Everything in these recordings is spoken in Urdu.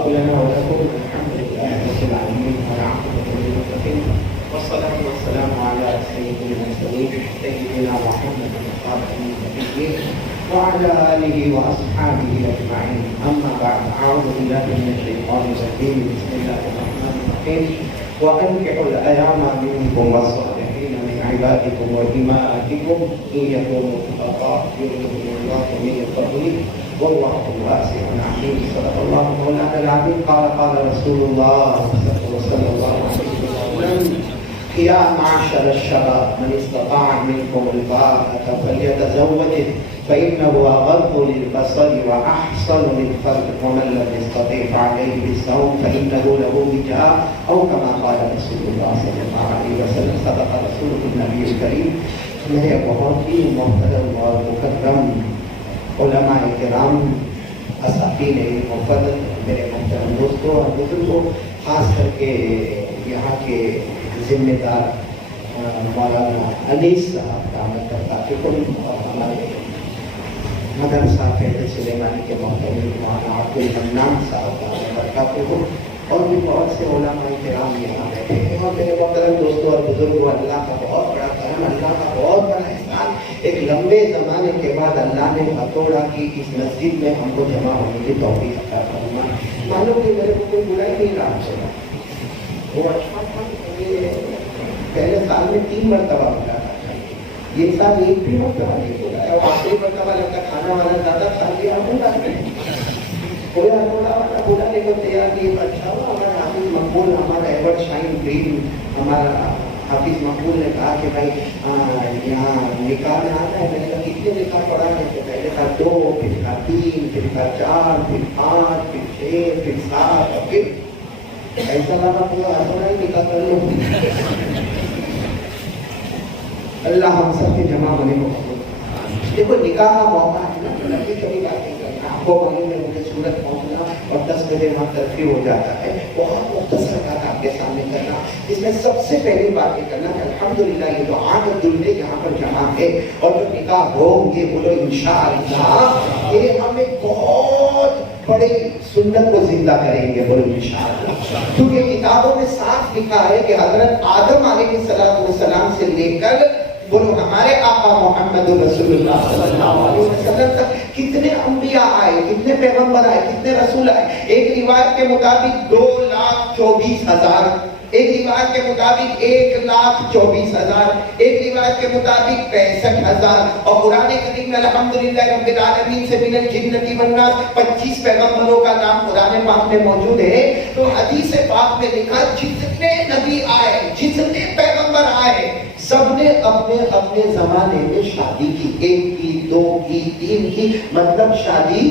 الله لنا ولكم. الحمد لله رب العالمين والعاقبة للمتقين والصلاة والسلام على سيد المرسلين سيدنا محمد خاتم النبيين وعلى آله وأصحابه أجمعين. أما بعد، أعوذ بالله من الشيطان الرجيم. بسم الله الرحمن الرحيم. وأنكحوا الأيام منكم والصالحين من عبادكم وإمائكم إن يكونوا فقراء يغنيهم الله من فضله والله واسع عليم. صدق الله مولانا العظيم. قال رسول الله صلى الله عليه وسلم: يا معشر الشباب من استطاع منكم الباءة فليتزوج فإنه أغض للبصر وأحصن للفرج ومن لم يستطع فعليه بالصوم فإنه له وجاء أو كما قال رسول الله صلى الله عليه وسلم. صدق رسول النبي الكريم. میرے بہت ہی محترم اور مکرم علماء کرام، اساتذین مفضل، میرے محترم دوستوں اور بزرگوں، خاص کر کے یہاں کے ذمہ دار مولانا انیس صاحب دامت برکاتہم اور ہمارے مدرسہ فیض سلیمانی کے محترم مولانا عبد المنان صاحب دامت برکاتہم اور بھی بہت سے علماء کرام یہاں بیٹھے ہیں. اور میرے محترم دوستوں اور بزرگوں، اللہ کا بہت بڑا کرم، اللہ کا بہت بڑا احسان، ایک لمبے زمانے کے بعد اللہ نے ہتھوڑا کی اس مسجد میں ہم کو جمع ہونے کی توفیق عطا فرمائی. معلوم کہ میرے کو کوئی بلا ہی نہیں رہا چلا. وہ اچھا تھا، پہلے سال میں 3 مرتبہ بلا تھا، یہ سال ایک بھی مرتبہ نہیں بلا ہے. اور آخری مرتبہ لگتا کھانا والا زیادہ کھا لیا ہوں. کوئی ہتھوڑا والا بلانے کو تیار نہیں. اچھا ہوا ہمارا حافظ مقبول، ہمارا ایورڈ شائن گرین، ہمارا حافظ مقبول نے کہا کہ بھائی یہاں نکاح میں آنا ہے. میں نے کہا کتنے نکاح پڑھا ہے؟ تو پہلے کہا 2، پھر کہا 3، پھر کہا 4، پھر 5، پھر 6، پھر 7، اور پھر ایسا لگا پورا ہتھوڑا ہی نکاح کر لو. اللہ ہم سب کے جمع ہونے کو قبول. دیکھو نکاح کا موقع ہے نا، لڑکی کبھی باتیں کرنا، آپ کو معلوم ہے مجھے سورت پہنچنا اور 10 بجے وہاں کرفیو ہو جاتا ہے. بہت مختصر بات آپ کے سامنے کرنا، اس میں سب سے پہلی بات یہ کرنا کہ الحمدللہ یہ جو عادت دلہے یہاں پر جمع ہے اور جو نکاح ہوں گے، بولو انشاءاللہ یہ ہمیں بہت بڑی سنت کو زندہ کریں گے. بولو انشاءاللہ. کیونکہ کتابوں میں صاف لکھا ہے کہ حضرت آدم علیہ السلام سے لے کر بولو ہمارے آقا محمد رسول اللہ صلی اللہ علیہ وسلم تک کتنے انبیاء آئے، کتنے پیغمبر آئے، کتنے رسول آئے. ایک روایت کے مطابق 2,24,000، ایک روایت کے مطابق 1,24,000، ایک روایت کے مطابق 65,000. اور قرآن کریم میں الحمدللہ رب العالمین سے من الجنۃ والناس 25 پیغمبروں کا نام قرآن پاک میں موجود ہے. تو حدیث پاک میں لکھا جتنے نبی آئے، جتنے پیغمبر آئے، سب نے اپنے اپنے زمانے میں شادی کی. 1 کی، 2 کی، 3 کی، مطلب شادی،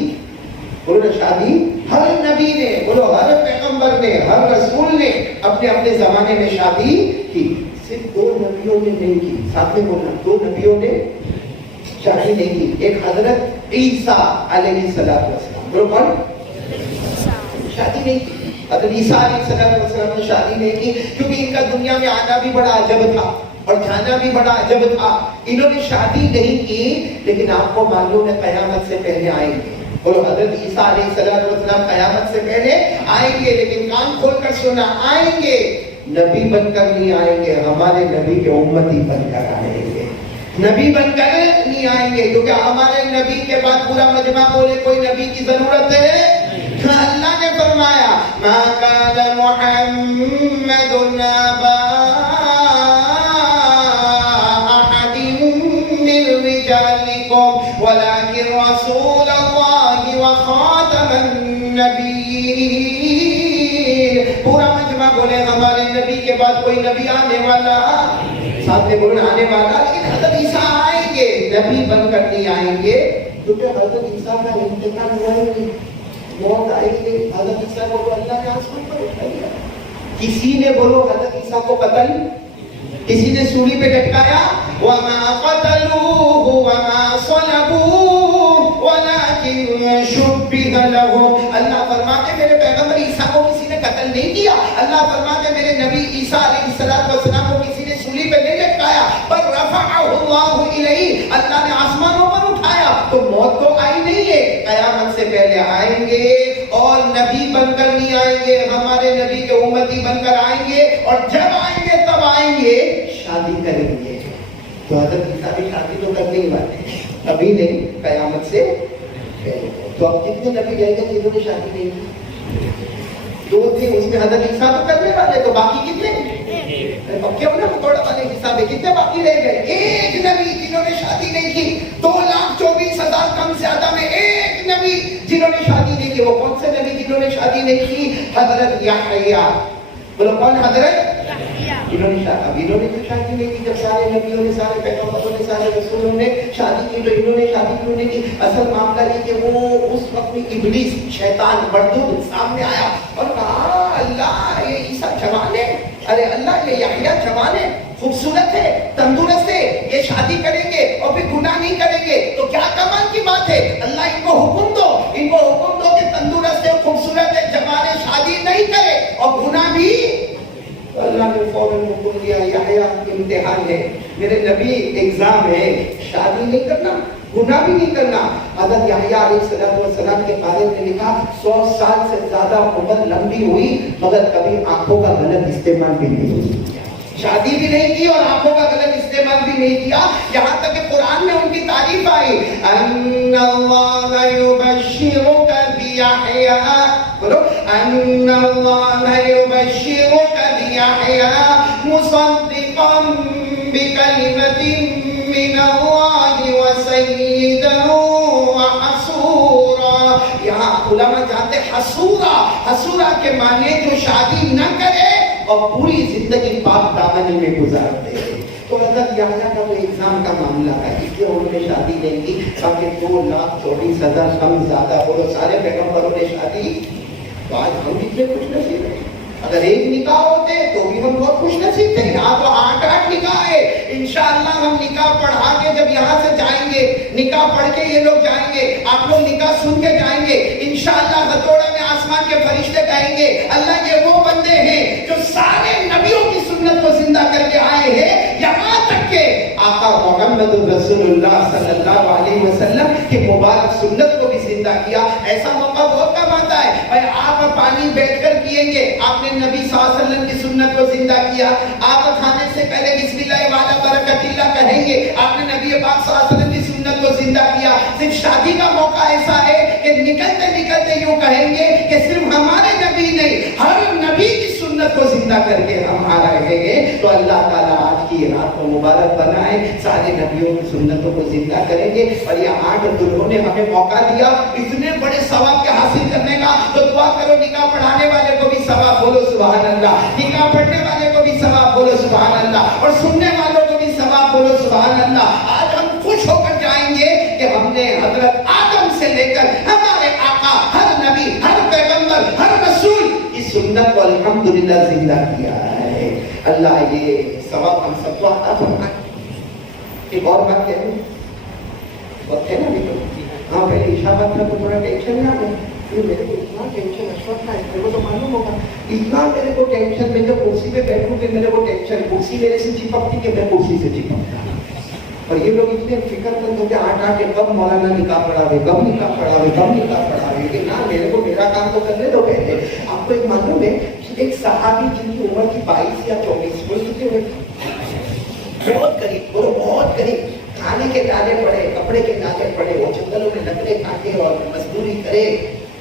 بولو شادی ہر نبی نے، بولو ہر پیغمبر نے، ہر رسول نے اپنے اپنے زمانے میں شادی کی. صرف 2 نبیوں نے نہیں کی. ساتھ میں بولنا 2 نبیوں نے شادی نہیں کی. ایک حضرت عیسیٰ علیہ السلام، بولو کون؟ شادی نہیں کی. حضرت عیسیٰ علیہ السلام نے شادی نہیں کی کیونکہ ان کا دنیا میں آنا بھی بڑا عجب تھا اور جانا بھی بڑا عجب تھا. انہوں نے شادی نہیں کی، لیکن آپ کو معلوم ہے قیامت سے پہلے آئیں گے. بولو حضرت عیسیٰ علیہ السلام قیامت سے پہلے آئیں گے، لیکن کان کھول کر سنا، آئیں گے نبی بن کر نہیں آئیں گے، ہمارے نبی کے امتی بن کر آئیں گے. نبی بن کر نہیں آئیں گے کیونکہ ہمارے نبی کے بعد پورا مجمع بولے کوئی نبی کی ضرورت ہے. اللہ نے فرمایا ما کان محمد ابا احد من رجالکم ولکن رسول اللہ وخاتم النبیین. پورا مجمع بولے ہمارے نبی کے بعد کوئی نبی آنے والا، ساتھ میں بولے آنے والا، لیکن حضرت عیسیٰ آئیں گے، نبی بن کر نہیں آئیں گے کیونکہ حضرت عیسیٰ کا انتقال ہوا ہی نہیں. موت آئے گی. حضرت عیسیٰ کو اللہ نے آسمان پر اٹھا لیا. کسی نے بولو حضرت عیسیٰ کو قتل، کسی نے سولی پہ لٹکایا. وَمَا قَتَلُوهُ وَمَا صَلَبُوهُ وَلَكِنْ شُبِّهَ لَهُمْ. اللہ فرماتے میرے پیغمبر عیسیٰ کو کسی نے قتل نہیں کیا. اللہ فرماتے میرے نبی عیسیٰ علیہ السلام کو کسی نے سولی پہ نہیں لٹکایا، پر رفعہ اللہ الیہ، اللہ نے آسمانوں پر اٹھایا. تو موت تو آئی نہیں ہے، قیامت سے پہلے آئیں گے اور نبی بن کر نہیں آئیں گے، ہمارے نبی کے امتی بن کر آئیں گے، اور جب آئیں گے تب آئیں گے شادی کریں گے۔ تو حضرت عیسیٰ بھی شادی تو کرنے ہی والے ہیں، ابھی نہیں، قیامت سے پہلے۔ تو اب کتنے نبی رہ گئے جنہوں نے شادی نہیں کی؟ 2 تھے، اس میں حضرت عیسیٰ تو کرنے والے، تو باقی کتنے؟ پکے ہونا پکوڑا والے حساب ہے، کتنے باقی رہ گئے؟ ایک نبی جنہوں نے شادی نہیں کی، 2,24,000 کم زیادہ میں ایک نبی جنہوں نے شادی نہیں کی۔ وہ کون سے نبی جنہوں نے شادی نہیں کی؟ حضرت یحییٰ۔ بولو کون؟ حضرت انہوں نے شادی، اب انہوں نے تو شادی نہیں کی، جب سارے نبیوں نے، سارے پیغمبروں نے، سارے رسولوں نے شادی کی، تو انہوں نے شادی کیوں نہیں کی؟ اصل معاملہ یہ کہ وہ اس وقت میں ابلیس شیطان مردود سامنے آیا اور کہا اللہ یہ عیسیٰ جوان ہے، ارے اللہ یہ یحییٰ جوان ہے، خوبصورت ہے، تندرست ہے، یہ شادی کریں گے اور پھر گناہ نہیں کریں گے تو کیا کمال کی بات ہے، اللہ ان کو حکم دو، ان کو حکم دو کہ تندرست ہے، خوبصورت ہے، جوان ہے، شادی نہیں کرے اور گناہ بھی۔ تو اللہ نے فوراً حکم دیا یحییٰ امتحان ہے، میرے نبی ایگزام ہے، شادی نہیں کرنا، گناہ بھی نہیں کرنا۔ حضرت یحییٰ علیہ السلام کے والد نے لکھا 100 سال سے زیادہ عمر لمبی ہوئی مگر کبھی آنکھوں کا غلط استعمال بھی نہیں ہوئی، شادی بھی نہیں کی اور آنکھوں کا غلط استعمال بھی نہیں کیا، یہاں تک کہ قرآن میں ان کی تعریف آئی ان اللہ یبشرک بیحییٰ، بولو ان اللہ یبشرک بیحییٰ مصدقا بکلمۃ من اللہ وسیدا وحصورا۔ یہاں علماء جانتے حصورا، حصورا کے معنی جو شادی نہ کرے اور پوری زندگی پاک دامنی میں گزارتے ہیں۔ تو حضرت یحییٰ کا تو ایگزام کا معاملہ ہے، اس لیے انہوں نے شادی نہیں کی، تاکہ 2,24,000 کم زیادہ ہو، سارے پیغمبروں نے شادی۔ تو آج ہم کتنے خوش نصیب ہیں، اگر ایک نکاح ہوتے تو بھی ہم بہت خوش نصیب تھے، یہاں تو 8 نکاح ہے۔ انشاءاللہ ہم نکاح پڑھا کے جب یہاں سے جائیں گے، نکاح پڑھ کے یہ لوگ جائیں گے، آپ لوگ نکاح سن کے جائیں گے، انشاءاللہ ہتھوڑے میں آسمان کے فرشتے کہیں گے اللہ یہ وہ بندے ہیں جو سارے نبیوں کی سنت کو زندہ کر کے آئے ہیں، یہاں تک کہ آقا محمد رسول اللہ صلی اللہ علیہ وسلم کی مبارک سنت کو بھی زندہ کیا۔ ایسا موقع بہت کم آتا ہے، بھائی آپ پانی بیٹھ کر پیئیں گے، آپ نے نبی صلی اللہ علیہ وسلم کی سنت کو زندہ کیا، آپ کھانے سے پہلے بسم اللہ والا برکت اللہ کہیں گے، آپ نے نبی پاک صلی اللہ علیہ وسلم کی سنت کو زندہ کیا۔ صرف شادی کا موقع ایسا ہے کہ نکلتے نکلتے یوں کہیں گے کہ صرف ہمارے نبی نہیں، ہر نبی کی سنت کو زندہ کر کے ہم آ رہے ہیں۔ تو اللہ تعالیٰ آج کی رات کو مبارک بنائے، سارے نبیوں کی سنتوں کو زندہ کریں گے، اور یہ 8 دنوں نے ہمیں موقع دیا اتنے بڑے ثواب کے حاصل کرنے کا۔ تو دعا کرو نکاح پڑھانے والے کو بھی ثواب، بولو سبحان اللہ، نکاح پڑھنے والے کو بھی ثواب، بولو سبحان اللہ، اور سننے والوں کو بھی ثواب، بولو سبحان اللہ۔ آج ہم خوش ہو کر جائیں گے کہ ہم نے حضرت آدم سے لے کر ہمارے آقا، ہر نبی، ہر پیغمبر، ہر رسول کی سنت کو الحمدللہ زندہ کیا ہے۔ اللہ یہ ثواب ہم سب کو عطا فرمائے۔ ایک اور بات کہہ دوں، وقت ہے نا ابھی تو، ہاں پہلے عشاء بات تھا تو تھوڑا ٹینشن نہ آئے، میرے کو اتنا ٹینشن اشرف تھا، میرے کو تو معلوم ہوگا اتنا میرے کو ٹینشن، میں جب کرسی پہ بیٹھوں کہ میرے کو ٹینشن، کرسی میرے سے چپکتی کہ میں کرسی سے چپکتا، اور یہ لوگ اتنے فکر مند ہوتے آٹھ کے کب مولانا نکاح پڑھاوے، کب نکاح پڑھاوے، کب نکاح پڑھاوے، کہ نہ میرے کو میرا کام تو کرنے دو پہلے۔ آپ کو ایک معلوم ہے ایک صحابی جن کی عمر کی 22 یا 24، وہ کتنے ہوئے؟ بہت قریب، وہ بہت قریب، کھانے کے ڈالے پڑے، کپڑے کے ڈالے پڑے، وہ جنگلوں میں لکڑے کاٹے اور مزدوری کرے۔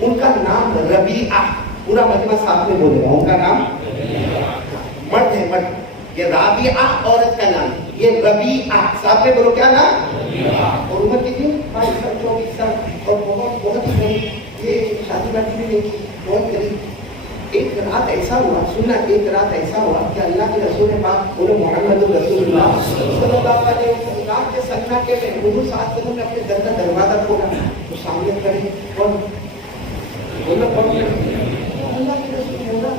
ان کا نام ربیعہ، پورا مجمع ساتھ میں بولے گا، ان کا نام مرد ہے، مرد، یہ رابعہ عورت کا نام، یہ ربیعہ، ساتھ میں بولو کیا نام؟ اور عمر کتنی؟ 22 سال 24 سال، اور بہت بہت ہی قریب، یہ شادی بادی بھی نہیں کی، بہت قریب۔ ایک رات ایسا ہوا، سننا، ایک رات ایسا ہوا کہ اللہ کے رسول پاک، بولو محمد رسول اللہ صلی اللہ علیہ وسلم کے سناٹے میں حضور صلی اللہ علیہ وسلم نے اپنے گھر کا دروازہ کھولا، تو سامنے کھڑے کون؟ بولو کون؟ اللہ کے رسول بولا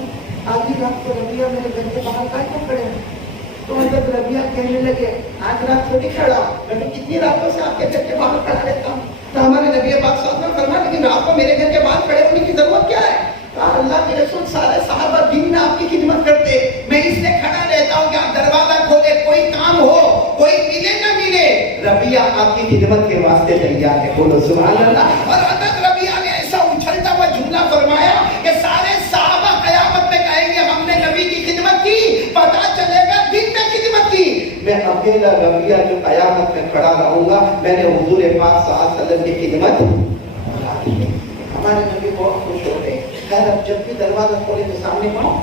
آدھی رات کو ربیعہ میرے گھر کے باہر کائے کیوں کھڑے ہیں؟ تو حضرت ربیعہ کہنے لگے آج رات کو نہیں کھڑا، میں کتنی راتوں سے آپ کے گھر کے باہر کھڑا رہتا ہوں۔ تو ہمارے نبی پاک صلی اللہ علیہ وسلم فرمایا لیکن آپ کو میرے گھر کے باہر کھڑے ہونے کی ضرورت کیا ہے؟ اللہ کے رسول سارے صحابہ دن میں آپ کی خدمت کرتے، میں اس لیے کھڑا رہتا ہوں کہ آپ دروازہ کھولے، کوئی کام ہو، کوئی ملے نہ ملے، ربیعہ آپ کی خدمت کے واسطے تیار ہے، بولو سبحان اللہ۔ اور حضرت ربیعہ نے ایسا اچھلتا ہوا جملہ فرمایا اکیلا ربیہ جو قیامت میں کھڑا رہوں گا، میں نے حضور پاک صلی اللہ علیہ وسلم کی خدمت ہمارے نبی بہت خوش ہوتے ہیں. خیر اب جب بھی دروازہ کھولے تو سامنے کون؟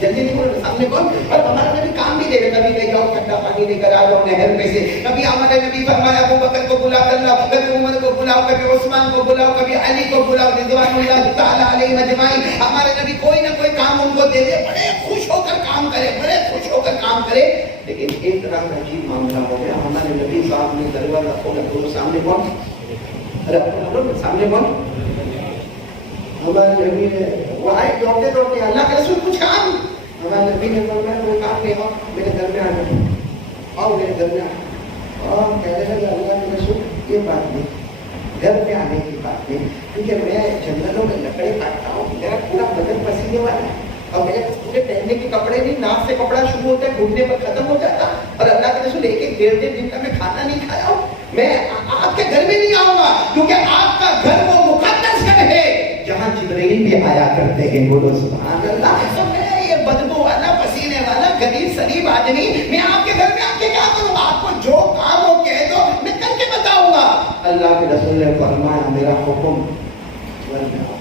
جلدی نہیں بولے سامنے کون؟ اور ہمارا نبی کام بھی دے رہے، کبھی لے جاؤ ٹھنڈا پانی لے کر آ جاؤ نہر میں سے، کبھی ہمارے نبی فرمایا ابو بکر کو بلا کر لاؤ، کبھی عمر کو بلاؤ، کبھی عثمان کو بلاؤ، کبھی علی کو بلاؤ رضوان اللہ تعالی علیہ اجمعین. ہمارے نبی کوئی نہ کوئی کام ان کو دے دے، بڑے خوش ہو کر کام کرے، بڑے خوش ہو کر کام کرے. لیکن ایک طرح کا عجیب معاملہ ہو گیا، ہمارے نبی صاحب نے دروازہ کھولا تو سامنے کون؟ ارے سامنے کون؟ ہمارے نبی نے وہ آئے دوڑتے دوڑتے، اللہ کے رسول کچھ کام. ہمارے نبی نے فرمایا کوئی کام نہیں، آؤ میرے گھر میں آ جاؤ، آؤ میرے گھر میں آؤ. اور کہنے لگے اللہ کے رسول یہ بات نہیں، گھر میں آنے کی بات نہیں، کیونکہ میں جنگلوں میں لکڑی کاٹتا ہوں، میرا پورا بدن پسینے والا ہے، اور میرے پورے پہننے کے کپڑے نہیں، ناک سے کپڑا شروع ہوتا ہے گھٹنے پر ختم ہو جاتا. اور اللہ کے رسول ایک ایک ڈیڑھ دن کا میں کھانا نہیں کھایا ہوں، میں آپ کے گھر میں نہیں آؤں گا، کیونکہ آپ کا گھر وہ مقدس گھر ہے جہاں جبرائیل بھی آیا کرتے ہیں. بولو سبحان اللہ. تو میں یہ بدبو والا پسینے والا غریب سریب آدمی میں آپ کے گھر میں آ کے کیا کروں؟ آپ کو جو کام ہو کہہ دو میں کر کے بتاؤں گا. اللہ کے رسول نے فرمایا میرا حکم گھر میں آؤ.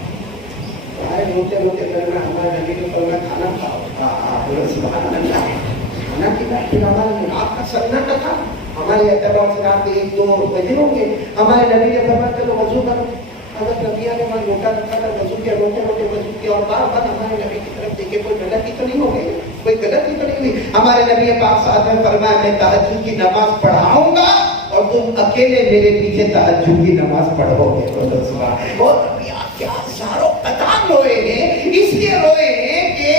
آئے روتے روتے گھر میں ہمارے نبی نے فرمایا کھانا کھاؤ. بولو سبحان اللہ. کھانا کی بات پھر ہمارے رات کا سنت تھا، ہمارے اعتبار سے رات کے 1-2 بجے ہوں گے. ہمارے نبی نے فرمایا چلو وضو کرو. حضرت ربیہ نے وہاں لوٹا رکھا تھا، وضو کیا، روتے روتے وضو کیا، اور بار بار ہمارے نبی کی طرف دیکھے کوئی غلطی تو نہیں ہو گئی، کوئی غلطی تو نہیں ہوئی. ہمارے نبی پاک صاحب نے فرمایا میں تہجد کی نماز پڑھاؤں گا اور تم اکیلے میرے پیچھے تہجد کی نماز پڑھو گے. اور ربیہ کیا زارو قطار روئے ہیں، اس لیے روئے ہیں کہ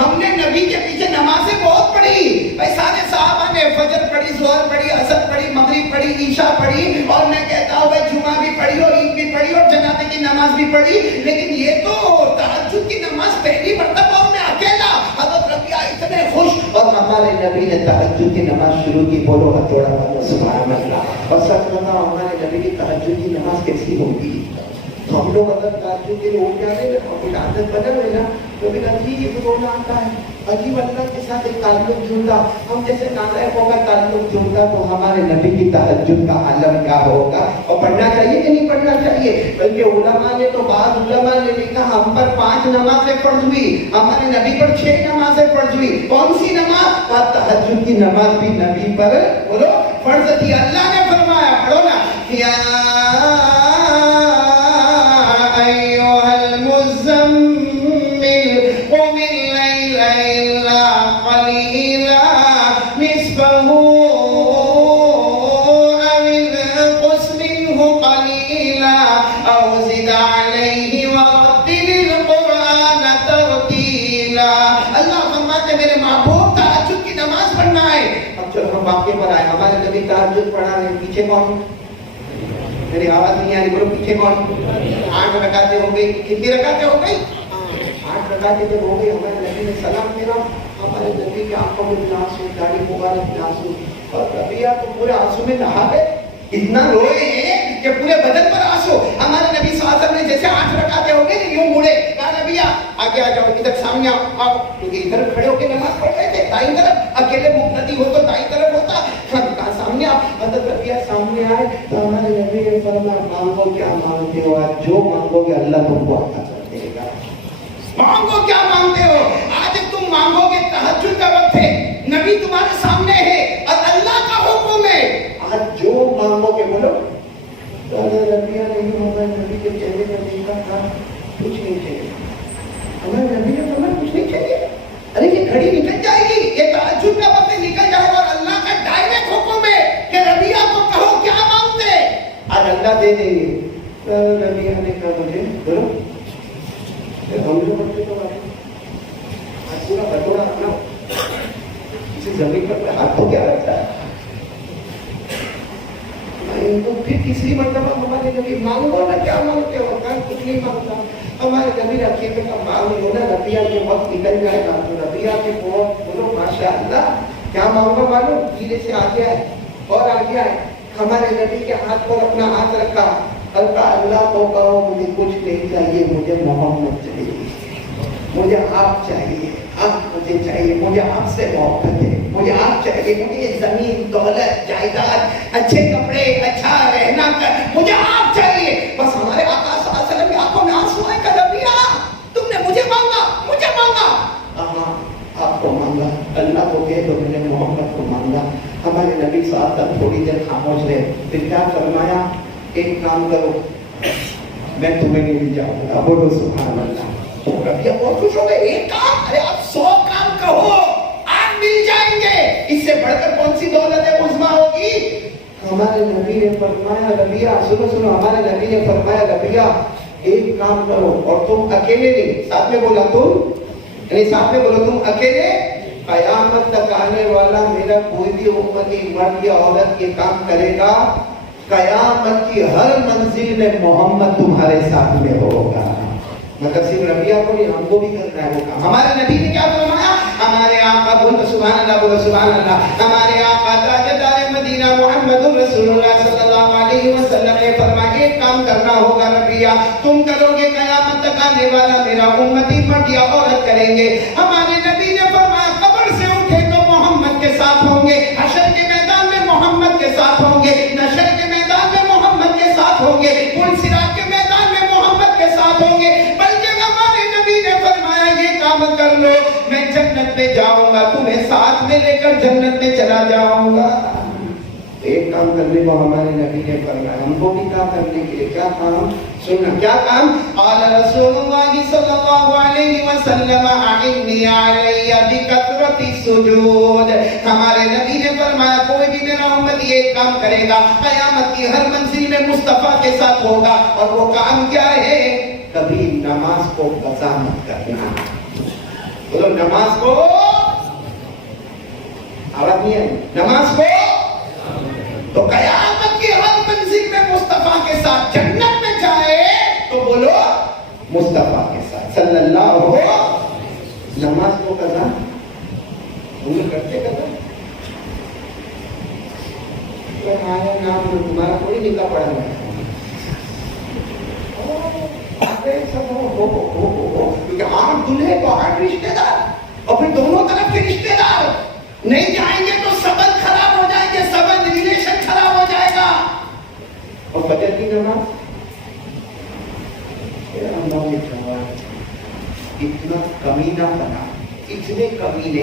ہم نے نبی کے پیچھے نمازیں بہت پڑھی. بھائی سارے صحابہ نے فجر پڑھی، ظہر پڑھی، عصر پڑھی، مغرب پڑھی، عشاء پڑھی، اور میں کہتا ہوں بھائی جمعہ بھی پڑھی اور عید بھی پڑھی اور جنازے کی نماز بھی پڑھی، لیکن یہ تو تہجد کی نماز پہلی مرتبہ اور میں اکیلا. حضرت ربیہ اتنے خوش، اور ہمارے نبی نے تہجد کی نماز شروع کی. بولو ہتھوڑا سبحان اللہ. اور سچ بتاؤ ہمارے نبی کی تہجد کی نماز کیسی ہوگی؟ تو ہم لوگ اگر تہجد کے لیے اٹھ جاتے ہیں اور پھر عادت بدل ہے نا تو پھر عجیب رونا آتا ہے، عجیب اللہ کے ساتھ ایک تعلق جڑتا. ہم جیسے نالائقوں کا تعلق جڑتا تو ہمارے نبی کی تہجد کا عالم کیا ہوگا؟ اور پڑھنا چاہیے کہ نہیں پڑھنا چاہیے؟ بلکہ علماء نے تو بعض علماء نے لکھا ہم پر 5 نمازیں فرض ہوئی، ہمارے نبی پر 6 نمازیں فرض ہوئی. کون سی نماز؟ تہجد کی نماز بھی نبی پر بولو فرض تھی. اللہ نے فرمایا پڑھو نا یا واقعے پر آئے. ہمارے نبی تہجد پڑھا رہے، پیچھے کون؟ میری آواز نہیں آ رہی، بولو پیچھے کون؟ 8 رکعتیں ہو گئی. کتنی رکعتیں ہو گئی؟ 8 رکعتیں جب ہو گئی ہمارے نبی نے سلام پھیرا. ہمارے نبی کی آنکھوں میں آنسو، داڑھی مبارک میں آنسو، اور ربیہ تو پورے آنسو میں نہا گئے. اتنا روئے ہیں کہ پورے بدن پر آنسو. ہمارے نبی صلی اللہ علیہ وسلم نے جیسے 8 رکعتیں ہو گئی یوں مڑے، کہا ربیہ آگے آ جاؤ، ادھر سامنے آؤ، کیونکہ ادھر کھڑے ہو کے نماز پڑھ رہے تھے دائیں طرف، اکیلے مقتدی ہو تو دائیں طرف ہوتا. کہا سامنے آؤ. حضرت ربیہ سامنے آئے تو ہمارے نبی نے فرمایا مانگو کیا مانگتے ہو، آج جو مانگو گے اللہ تم کو عطا کر دے گا. مانگو کیا مانگتے ہو، آج تم مانگو گے. تہجد کا وقت ہے، نبی تمہارے سامنے ہے اور اللہ کا حکم ہے، آج جو مانگو گے بولو. ربیہ نے ہمارے نبی کے چہرے پر دیکھا تھا کچھ نہیں چاہیے. ہمارے نبی نے فرمایا کچھ نہیں چاہیے. ارے یہ گھڑی نکل جائے گی، یہ تہجد کا وقت نکل جائے گا، اور اللہ کا ڈائریکٹ حکم ہے کہ ربیہ کو کہو کیا مانگتے، آج اللہ دے دیں گے. ربیہ نے کہا مجھے بولو ہم لوگ بچے تو آج پورا بٹورا اپنا کسی زمین پر ہاتھ ہو کیا رکھتا ہے. ان کو پھر تیسری مرتبہ ہمارے نبی مانگو نا کیا مانگتے ہو، کہا کچھ نہیں مانگتا. ہمارے نبی رکھیے کہ مانگو نا ربیہ کے وقت نکل جائے گا. تو ربیہ کے بہت بولو ماشاء اللہ کیا مانگو مانو، دھیرے سے آگے آئے اور آگے آئے. ہمارے نبی کے ہاتھ پر اپنا ہاتھ رکھا اور کہا اللہ کو کہو مجھے کچھ نہیں چاہیے، مجھے محمد چاہیے. مجھے آپ چاہیے، آپ مجھے چاہیے، مجھے آپ سے محبت ہے، مجھے آپ چاہیے، مجھے زمین، دولت، جائیداد، اچھے کپڑے، اچھا رہنا، مجھے آپ چاہیے۔ بس ہمارے آقا صلی اللہ علیہ وسلم کی آنکھوں میں آنسو آئے کہ ربیہ تم نے مجھے مانگا، مجھے مانگا۔ ہاں آپ کو مانگا، اللہ کو کہہ دو میں نے محمد کو مانگا۔ ہمارے نبی صاحب تک تھوڑی دیر خاموش رہے، پھر کیا فرمایا؟ ایک کام کرو، میں تمہیں مل جاؤں گا، بولو سبحان اللہ۔ ربیہ بہت خوش ہو گئے، ایک کام، ارے آپ 100 کام کہو، آپ مل جائیں گے، اس سے بڑھ کر کون سی دولت عظمیٰ ہوگی؟ ہمارے نبی نے فرمایا ربیہ، سنو سنو، ہمارے نبی نے فرمایا ربیہ ایک کام کرو، اور تم اکیلے نہیں، ساتھ میں بولا تم، یعنی ساتھ میں بولو تم اکیلے، قیامت تک آنے والا میرا کوئی بھی امتی مرد یا عورت یہ کام کرے گا، قیامت کی ہر منزل میں محمد تمہارے ساتھ میں ہوگا۔ مگر صرف ربیہ کو نہیں، ہم کو بھی کرنا ہے وہ کام۔ ہمارے نبی نے کیا فرمایا؟ ہمارے آقا، بولو سبحان اللہ، بولو سبحان اللہ، ہمارے آقا تاجدار مدینہ محمد رسول اللہ صلی اللہ علیہ وسلم نے فرمایا ایک کام کرنا ہوگا ربیہ، تم کرو گے، قیامت تک آنے والا میرا امتی مرد یا عورت کریں گے۔ ہمارے نبی نے فرمایا قبر سے اٹھے تو محمد کے ساتھ ہوں گے، حشر کے میدان میں محمد کے ساتھ ہوں گے، نشر کے میدان میں محمد کے ساتھ ہوں گے، پل صراط کے میدان میں محمد کے ساتھ ہوں گے۔ کر لو، میں جنت میں جاؤں گا، تمہیں ساتھ میں لے کر جنت میں چلا جاؤں گا۔ ایک کام کرنے کو ہمارے نبی نے فرمایا، ہم کو بھی کام کرنے کے لیے کیا کام؟ سننا کیا کام؟ قال رسول اللہ صلی اللہ علیہ وسلم اعنی علی بکثرۃ السجود۔ ہمارے نبی نے فرمایا کوئی بھی میرا امتی ایک کام کرے گا، قیامت کی ہر منزل میں مصطفیٰ کے ساتھ ہوگا، اور وہ کام کیا ہے؟ کبھی نماز کو قضا مت کرنا۔ بولو نماز کو، آواز نہیں ہے، نماز کو، تو قیامت کی ہر منزل میں مصطفیٰ کے ساتھ جنت میں جائے تو بولو مصطفیٰ کے ساتھ صلی اللہ علیہ وسلم۔ نماز کو قضا ہم کرتے قضا، ہمارا نام تمہارا کوئی نکاح پڑا ہے، کیونکہ عام دلہے کو ہر رشتے دار، اور پھر دونوں طرف کے رشتے دار نہیں جائیں گے تو سبب خراب ہو جائیں گے، سبب ریلیشن خراب ہو جائے گا۔ اور فجر کی نماز اتنا کمینہ بنا، اتنے کمینے،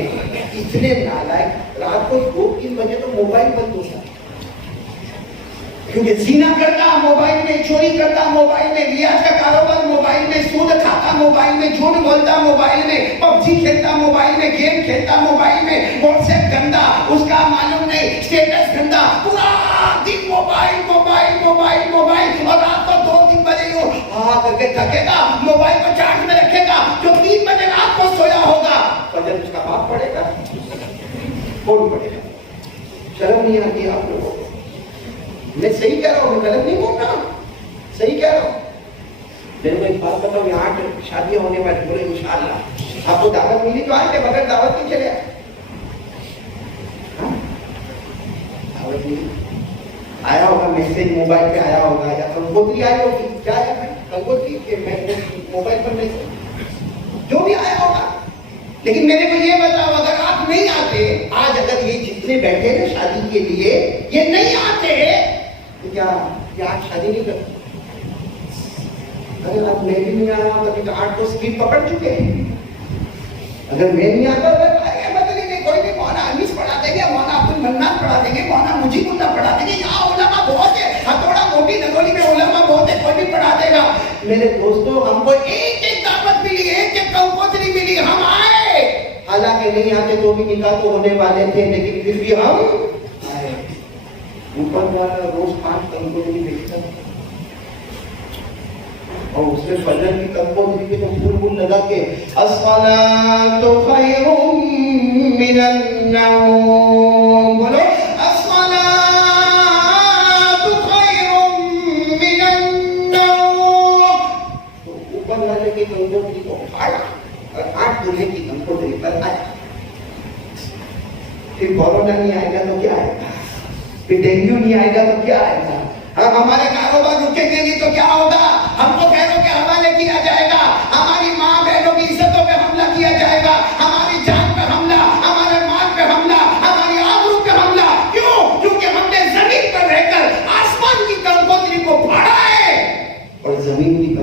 اتنے نالائق، رات کو 2-3 بجے تو موبائل بند ہو جاتا، کیونکہ زنا کرتا موبائل میں، چوری کرتا موبائل میں، ریاض کا کاروبار موبائل میں، سود کھاتا موبائل میں، جھوٹ بولتا موبائل میں، پب جی کھیلتا موبائل میں، گیم کھیلتا موبائل میں، واٹس ایپ گندا، اس کا معلوم نہیں اسٹیٹس گندا، پورا دن موبائل موبائل موبائل موبائل، اور رات کو 2-3 بجے کر کے تھکے گا، موبائل کو چارج میں رکھے گا، جو 3 بجے رات کو سویا ہوگا فجر اس کا باپ پڑے گا، کون پڑے گا؟ شرم نہیں آتی آپ لوگوں کو؟ میں صحیح کہہ رہا ہوں، میں غلط نہیں بول رہا، صحیح کہہ رہا ہوں۔ میرے کو ایک بات بتاؤ، یہاں 8 شادیاں ہونے والی، بولے انشاءاللہ آپ کو دعوت ملی تو آئے تھے، بغیر دعوت نہیں چلے آئے؟ دعوت ملی، آیا ہوگا میسج موبائل پہ آیا ہوگا، یا کنگوتری آئی ہوگی، کیا آیا ہے کنگوتری کے موبائل پر میسج، جو بھی آیا ہوگا۔ لیکن میرے کو یہ بتاؤ، اگر آپ نہیں آتے، آج اگر یہ جتنے بیٹھے ہیں شادی کے لیے یہ نہیں آتے تو کیا آج شادی نہیں کرتے؟ اگر آپ میں بھی نہیں آیا تو 8 تو اسپیڈ پکڑ چکے ہیں۔ اگر میں نہیں آتا مطلب نہیں، کوئی بھی مولانا انیس پڑھا دیں گے، مولانا عبد المنان پڑھا دیں گے، مولانا مجیب اللہ پڑھا دیں گے، یہاں علماء بہت ہے، ہتھوڑا موٹی نگولی میں علماء بہت ہے، کوئی بھی پڑھا دے گا۔ میرے دوستوں، ہم کو ایک ایک دعوت ملی، ایک ایک کنگوتری ملی، ہم آئے، حالانکہ نہیں آتے تو بھی نکاح تو ہونے والے تھے، لیکن پھر بھی ہم آئے۔ اوپر والا روز 5 کنگوتری بھیجتا اور اس میں فجر کی کنگوتری پہ تو پھول پھول لگا کے الصلاۃ خیر من النوم، بولو الصلاۃ خیر من النوم۔ تو اوپر والے کی کنگوتری کو اٹھایا اور 8 دلہے کی کنگوتری پر آیا۔ پھر کورونا نہیں آئے گا تو کیا آئے گا؟ پھر ڈینگو نہیں آئے گا تو کیا آئے گا؟ ہمارے کاروبار رکیں گے نہیں تو کیا ہوگا؟ ہم کو پیروں کے حوالے کیا جائے گا، ہماری ماں بہنوں کی عزت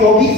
24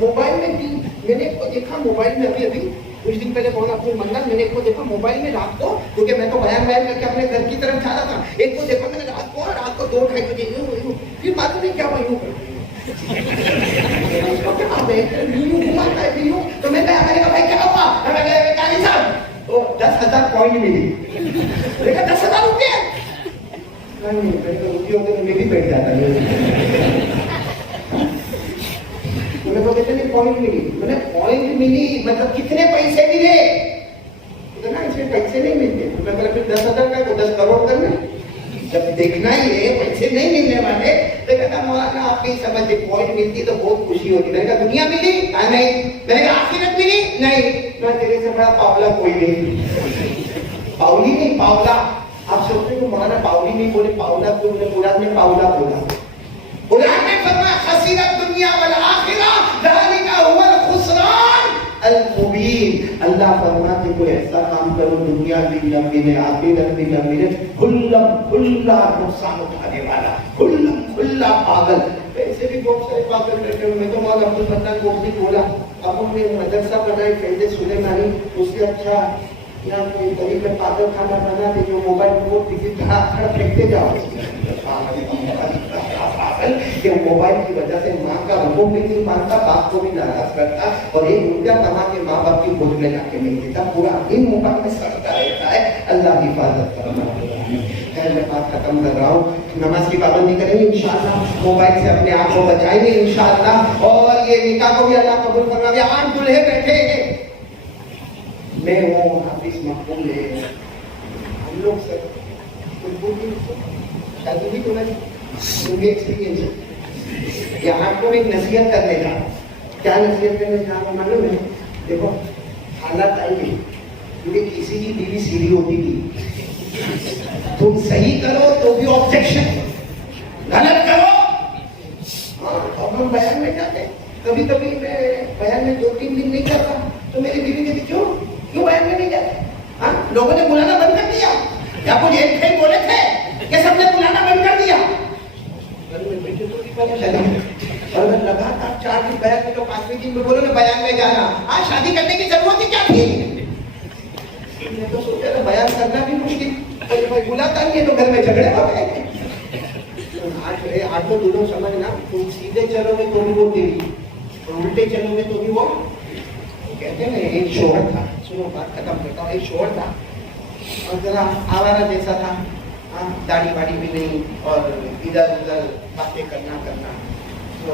موبائل میں بھی میں نے ایک کو دیکھا موبائل میں ابھی کچھ دن پہلے کون عبد المنان میں نے ایک کو دیکھا موبائل میں رات کو، کیونکہ میں تو بیان کر کے اپنے گھر کی طرف جا رہا تھا، ایک کو دیکھا میں نے رات کو 2-2:30 بجے پھر معلوم نہیں کیا ہوا یوں تو میں نے کہا بھائی کیا ہوا؟ قاری صاحب 10,000 پوائنٹ ملی، دیکھا 10,000 روپئے روپیوں کے میں بھی بیٹھ جاتا ہے پوائنٹ ملی، میں نے پوائنٹ ملی مطلب کتنے پیسے ملے؟ اتنا اس میں پیسے نہیں ملتے، میں نے پھر 10,000 کا تو 10 کروڑ کرنا، جب دیکھنا ہی ہے پیسے نہیں ملنے والے تو کہتا مولانا آپ نہیں سمجھے، پوائنٹ ملتی تو بہت خوشی ہوتی، میں نے کہا دنیا ملی؟ نہیں، میں نے کہا آخرت ملی؟ نہیں، میں تیرے سے بڑا پاولا کوئی نہیں، پاولی نہیں پاولا، آپ سوچتے ہیں کہ مولانا پاولی نہیں بولے پاولا کیوں بولے؟ قرآن میں پاولا بولا، قرآن نے فرمایا خسرت دنیا والآخرہ ذالک هو الخسران المبین۔ اللہ فرماتے کوئی ایسا کام کرو دنیا بھی نہ ملے آخرت بھی نہ ملے، کھلا نقصان اٹھانے والا، کھلا پاگل۔ ایسے بھی بہت سارے پاگل بیٹھے ہوئے، میں تو مولانا عبد المنان کو بھی بولا اب ہم نے مدرسہ بنائے فیض سلیمانی، اس سے اچھا یا کوئی غریب میں پاگل خانہ بنا دے جو موبائل کو کسی طرح پھینکتے جاؤ کہ موبائل کی وجہ سے ماں کا رقم بھی نہیں مانتا، باپ کو بھی ناراض کرتا، اور ایک روپیہ کما کے ماں باپ کی گود میں لا کے نہیں دیتا، پورا دن موبائل میں سڑتا رہتا ہے۔ اللہ کی حفاظت فرمائے۔ خیر میں بات ختم کر رہا ہوں، نماز کی پابندی کریں گے انشاءاللہ، موبائل سے اپنے آپ کو بچائیں گے انشاءاللہ، اور یہ نکاح کو بھی اللہ قبول فرمائے۔ آج دلہے بیٹھے ہیں، میں ہوں، حافظ مقبول ہے، ہم لوگ سب شادی بھی تو نہیں ایکسپیرینس ہے، یہاں کو ایک نصیحت کرنے جا رہا ہوں۔ کیا نصیحت کرنے جا رہا ہوں معلوم ہے؟ دیکھو حالات آئی گئی کیونکہ کسی کی بیوی سیدھی ہوتی تھی، تم صحیح کرو تو بھی آبجیکشن، غلط کرو اب ہم بیان میں جاتے ہیں، کبھی کبھی میں بیان میں 2-3 دن نہیں کرتا تو میری بیوی کہتی کیوں بیان میں نہیں جاتے؟ ہاں لوگوں نے بلانا بند کر دیا یا کچھ ایک تھے بولے تھے کہ سب نے بلانا بند کر دیا؟ اور میں لگاتار 4 دن بیان میں تو 5ویں دن میں بولو نا بیان میں جانا، آج شادی کرنے کی ضرورت ہی کیا تھی؟ میں تو سوچا تھا بیان کرنا بھی مشکل، بلاتا نہیں ہے تو گھر میں جھگڑے ہو گئے۔ آج تو دونوں سمجھنا، تم سیدھے چلو گے تو بھی وہ تیری، اور الٹے چلو گے تو بھی وہ کہتے ہیں نا۔ ایک شوہر تھا، سنو بات ختم کرتا ہوں، ایک شوہر تھا اور ذرا آوارہ جیسا تھا، داڑھی واڑی بھی نہیں اور ادھر ادھر باتیں کرنا۔ تو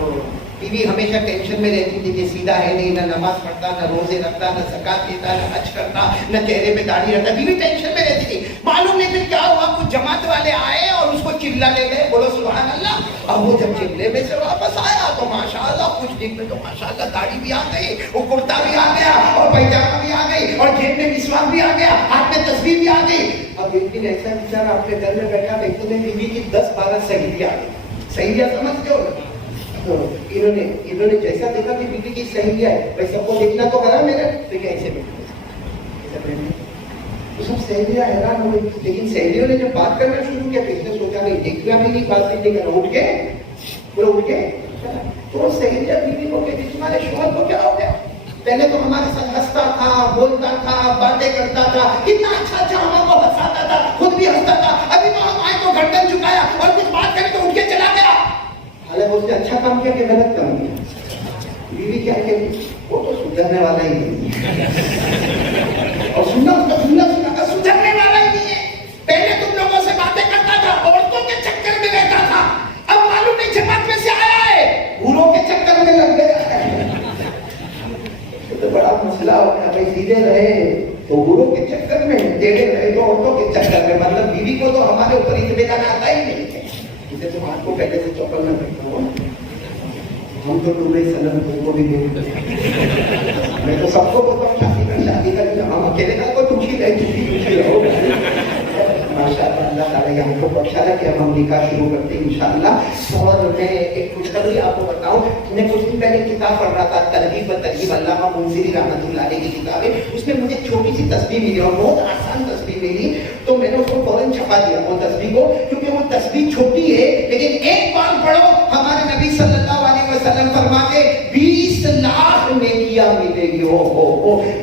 بیوی ہمیشہ ٹینشن میں رہتی تھی کہ سیدھا ہے نہیں، نہ نماز پڑھتا، نہ روزے رکھتا، نہ زکات دیتا، نہ حج کرتا، نہ چہرے پہ داڑھی رہتا، بیوی ٹینشن میں رہتی تھی۔ معلوم نہیں پھر کیا ہوا، کچھ جماعت والے آئے اور اس کو چلا لے گئے، بولو سبحان اللہ۔ اب وہ جب چلے میں سے واپس آیا تو ماشاءاللہ کچھ دن میں تو ماشاءاللہ داڑھی بھی آ گئی، وہ کرتا بھی آ گیا اور پیجامہ بھی آ گئی اور جیب میں مسواک بھی آ گیا، ہاتھ میں تسبیح بھی آ گئی۔ اب ایک دن ایسا بیچارہ اپنے گھر میں بیٹھا، دیکھتے ہیں بیوی کی 10-12 سہیلیاں آ گئی۔ سہیلیاں سمجھتے ہو؟ تو انہوں نے جیسا دیکھا کہ بیوی کی سہیلیاں ہے، بھائی سب کو دیکھنا تو کرا میرے، دیکھیں ایسے بیٹھے تو سب سہیلیاں حیران ہو گئی، لیکن سہیلیوں نے جب بات کرنا شروع کیا تو اس نے سوچا نہیں دیکھنا بھی نہیں، بات نہیں کرنا، اٹھ کے تو سہیلیاں بیوی کو کہتی تمہارے شوہر کو کیا ہو گیا؟ پہلے تو ہمارے ساتھ ہنستا تھا، بولتا تھا، باتیں کرتا تھا، کتنا اچھا اچھا ہم کو ہنساتا تھا، خود بھی ہنستا تھا، ابھی تو ہم آئے تو گردن جھکایا اور کچھ بات کرے تو اٹھ کے چلا گیا۔ حالانکہ اس نے اچھا کام کیا کہ غلط کام کیا؟ بیوی کیا کہتی وہ تو سدھرنے والا ہی نہیں اور سننا سدھرنے والا ہی نہیں ہے۔ پہلے تم لوگوں سے باتیں کرتا تھا، عورتوں کے چکر میں رہتا تھا، اب معلوم نہیں جماعت میں سے آیا ہے، گوروں کے چکر میں لگ گیا ہے۔ تو بڑا مسئلہ ہو گیا، بھائی سیدھے رہے تو گوروں کے چکر میں، ٹیڑھے رہے تو عورتوں کے چکر میں، مطلب بیوی کو تو ہمارے اوپر اطمینان آتا ہی نہیں ہے۔ اسے تم آپ کو پہلے سے چوپل نہ کرتا ہوں، ہم تو تمہیں سلم تم کو بھی میں تو سب کو بولتا ہوں شادی کر ہم اکیلے کا کوئی دکھی رہو ماشاء اللہ۔ اللہ تعالیٰ ہم کو بخشا ہے کہ اب ہم نکاح شروع کرتے ہیں انشاءاللہ۔ اور میں ایک خوشخبری آپ کو بتاؤں، میں کچھ دن پہلے کتاب پڑھ رہا تھا، ترغیب و ترہیب، علامہ منذری رحمۃ اللہ علیہ کی کتاب ہے، اس میں مجھے چھوٹی سی تصویر ملی اور بہت آسان تصویر ملی، تو میں نے اس کو فوراً چھپا دیا وہ تصویر کو، کیونکہ وہ تصویر چھوٹی ہے لیکن ایک بار پڑھو ہمارے نبی صلی اللہ علیہ وسلم وسلم فرماتے 20 لاکھ نیکیاں ملے گی.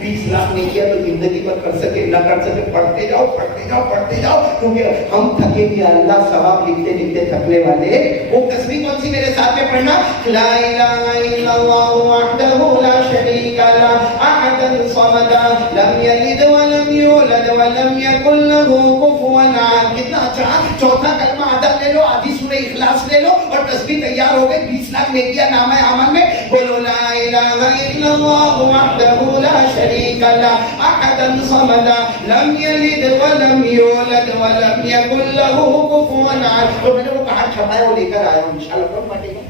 20 لاکھ نیکیاں تو زندگی پر کر سکے نہ کر سکے, پڑھتے جاؤ پڑھتے جاؤ پڑھتے جاؤ, کیونکہ ہم تھکیں گے, اللہ ثواب لکھتے لکھتے تھکنے والے. وہ تسبیح کون سی میرے ساتھ میں پڑھنا, لا الہ الا اللہ وحدہ لا شریک لہ احد الصمد لم یلد ولم یولد ولم یکن لہ کفوا احد. کتنا اچھا. چوتھا کلمہ آدھا لے لو, آدھی سورہ اخلاص لے لو اور تسبیح تیار ہو گئی. 20 لاکھ نیکیاں نامہ اعمال میں. بولو لا الہ الا اللہ وحدہ لا شریک لہ احد الصمد لم یلد ولم یولد ولم یکن لہ کفوا احد. تو میں نے وہ کہاں چھپایا, وہ لے کر آیا ہوں, انشاءاللہ کب بانٹے گا.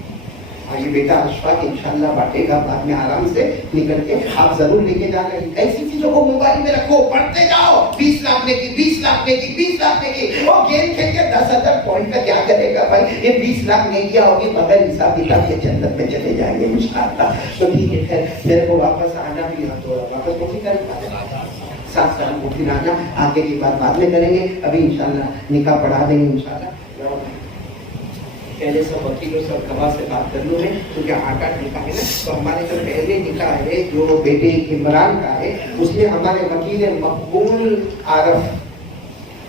یہ بیٹا اشفاق انشاءاللہ بانٹے گا بعد میں آرام سے نکل کے. آپ ضرور لے کے جانا. ایسی چیزوں کو موبائل میں رکھو, پڑھتے جاؤ. 20 لاکھ نے کی, 20 لاکھ نے کی, 20 لاکھ نے کی. وہ گیم کھیل کے 10,000 پوائنٹ کا کیا کرے گا بھائی. یہ 20 لاکھ نیکیاں ہوگی بغیر حساب کتاب کے جنت میں چلے جائیں گے انشاءاللہ. تو ٹھیک ہے, پھر میرے کو واپس آنا بھی ہے, تو واپس کوشش کریں ساتھ ساتھ کو پھر آنا. آگے کی بات بعد میں کریں گے, ابھی انشاءاللہ نکاح پڑھا دیں گے انشاءاللہ. پہلے سب وکیلوں سے گواہ سے بات کر لوں میں, کیونکہ 8 نکاح ہے نا. تو ہمارے جو پہلے نکاح ہے جو بیٹے عمران کا ہے, اس میں ہمارے وکیل مقبول عارف.